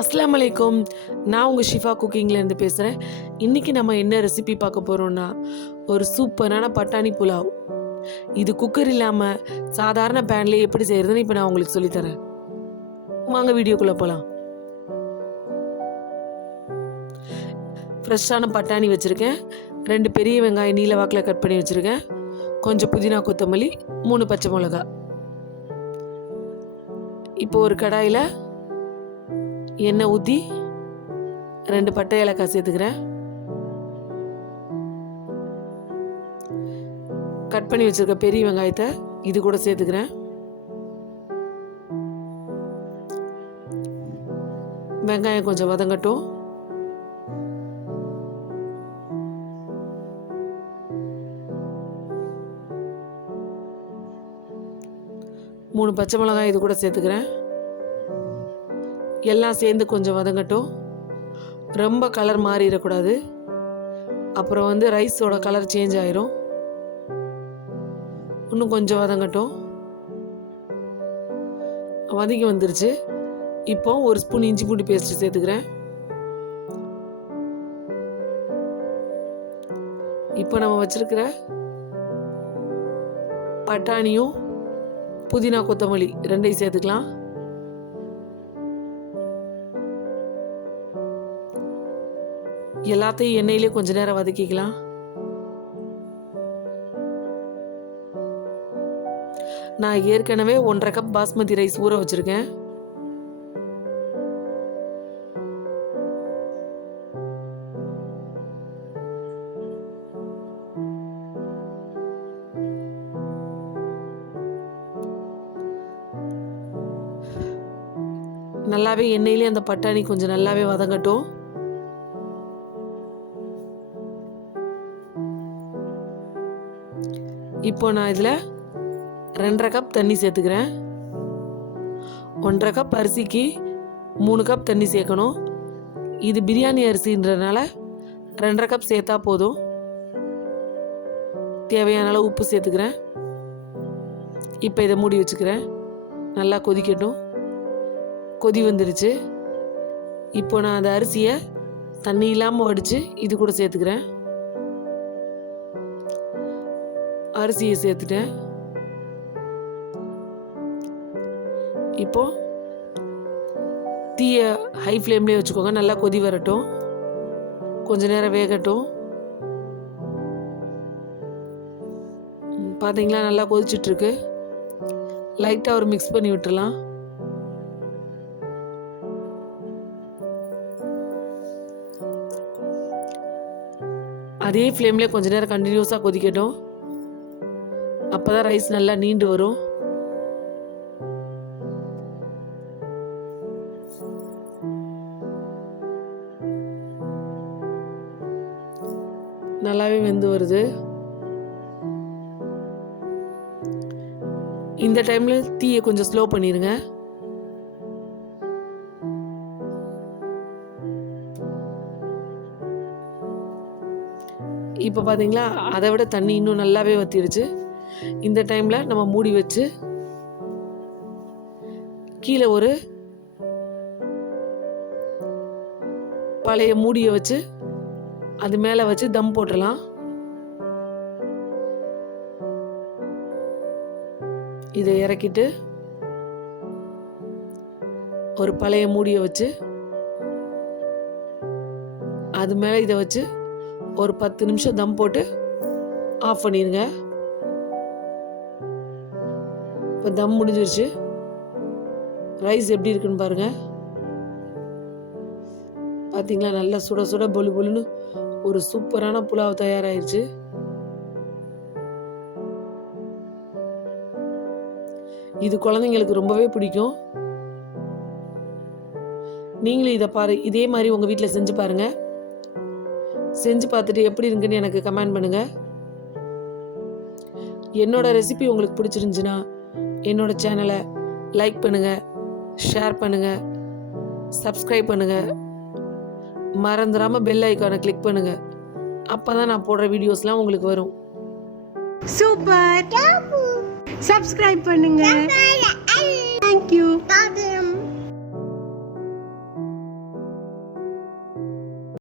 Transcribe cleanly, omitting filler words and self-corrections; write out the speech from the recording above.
அஸ்ஸலாமு அலைக்கும். நான் உங்கள் ஷிஃபா குக்கிங்லேருந்து பேசுகிறேன். இன்றைக்கி நம்ம என்ன ரெசிபி பார்க்க போகிறோன்னா, ஒரு சூப்பரான பட்டாணி புலாவ். இது குக்கர் இல்லாமல் சாதாரண பேன்லேயே எப்படி செய்கிறதுன்னு இப்போ நான் உங்களுக்கு சொல்லித்தரேன். வாங்க வீடியோக்குள்ளே போகலாம். ஃப்ரெஷ்ஷான பட்டாணி வச்சுருக்கேன். 2 பெரிய வெங்காயம் நீல வாக்கில் கட் பண்ணி வச்சுருக்கேன். கொஞ்சம் புதினா கொத்தமல்லி, 3 பச்சை மிளகா. இப்போ ஒரு கடாயில் எண்ணெய் ஊற்றி 2 பட்டை ஏலக்காய் சேர்த்துக்கிறேன். கட் பண்ணி வச்சிருக்க பெரிய வெங்காயத்தை இது கூட சேர்த்துக்கிறேன். வெங்காயம் கொஞ்சம் வதங்கட்டும். மூணு பச்சை மிளகாய் இது கூட சேர்த்துக்கிறேன். எல்லாம் சேர்ந்து கொஞ்சம் வதங்கட்டும். ரொம்ப கலர் மாறிடக்கூடாது, அப்புறம் ரைஸோட கலர் சேஞ்ச் ஆயிரும். இன்னும் கொஞ்சம் வதங்கட்டும். வதங்கி வந்துருச்சு. இப்போ 1 ஸ்பூன் இஞ்சி பூண்டு பேஸ்ட் சேர்த்துக்கிறேன். இப்போ நம்ம வச்சிருக்கிற பட்டாணியும் புதினா கொத்தமல்லி 2ஐயும் சேர்த்துக்கலாம். எல்லாத்தையும் எண்ணெயிலே கொஞ்ச நேரம் வதக்கிக்கலாம். நான் ஏற்கனவே 1.5 கப் பாஸ்மதி ரைஸ் ஊற வச்சிருக்கேன். நல்லாவே எண்ணெயிலே அந்த பட்டாணி கொஞ்சம் நல்லாவே வதங்கட்டும். இப்போ நான் இதில் 2.5 கப் தண்ணி சேர்த்துக்கிறேன். 1.5 கப் அரிசிக்கு 3 கப் தண்ணி சேர்க்கணும். இது பிரியாணி அரிசின்றதுனால 2.5 கப் சேர்த்தா போதும். தேவையான அளவு உப்பு சேர்த்துக்கிறேன். இப்போ இதை மூடி வச்சுக்கிறேன். நல்லா கொதிக்கட்டும். கொதி வந்துடுச்சு. இப்போ நான் அந்த அரிசியை தண்ணி இல்லாமல் வடித்து இது கூட சேர்த்துக்கிறேன். அரிசியை சேர்த்துட்டேன். இப்போ தீயை ஹை ஃப்ளேம்லேயே வச்சுக்கோங்க. நல்லா கொதி வரட்டும். கொஞ்ச நேரம் வேகட்டும். பார்த்தீங்களா, நல்லா கொதிச்சிட்ருக்கு. லைட்டாக ஒரு மிக்ஸ் பண்ணி விட்டுடலாம். அதே ஃப்ளேம்லேயே கொஞ்ச நேரம் கண்டினியூஸாக கொதிக்கட்டும். அப்போ தான் ரைஸ் நல்லா நீண்டு வரும். நல்லாவே வெந்து வருது. இந்த டைமில் தீயை கொஞ்சம் ஸ்லோ பண்ணிடுங்க. இப்போ பார்த்தீங்களா, அதை விட தண்ணி இன்னும் நல்லாவே வற்றிடுச்சு. இந்த டைமில் நம்ம மூடி வச்சு கீழே ஒரு பழைய மூடியை வச்சு அது மேலே வச்சு தம் போட்டுடலாம். இதை இறக்கிட்டு ஒரு பழைய மூடியை வச்சு அது மேலே இதை வச்சு ஒரு 10 நிமிஷம் தம் போட்டு ஆஃப் பண்ணிடுங்க. இப்போ தம் முடிஞ்சிருச்சு. ரைஸ் எப்படி இருக்குன்னு பாருங்க. பார்த்தீங்களா, நல்லா சுட சுட பொலு பொலுன்னு ஒரு சூப்பரான புலாவ் தயாராகிடுச்சு. இது குழந்தைங்களுக்கு ரொம்பவே பிடிக்கும். நீங்களும் இதை இதே மாதிரி உங்கள் வீட்டில் செஞ்சு பாருங்கள். செஞ்சு பார்த்துட்டு எப்படி இருக்குன்னு எனக்கு கமெண்ட் பண்ணுங்கள். என்னோட ரெசிபி உங்களுக்கு பிடிச்சிருந்துச்சுன்னா என்னோட சேனலை லைக் பண்ணுங்கள், ஷேர் பண்ணுங்கள், சப்ஸ்கிரைப் பண்ணுங்கள். மறந்துடாமல் பெல் ஐக்கானை கிளிக் பண்ணுங்கள். அப்போ தான் நான் போடுற வீடியோஸ்லாம் உங்களுக்கு வரும். சூப்பர். சப்ஸ்கிரைப் பண்ணுங்க.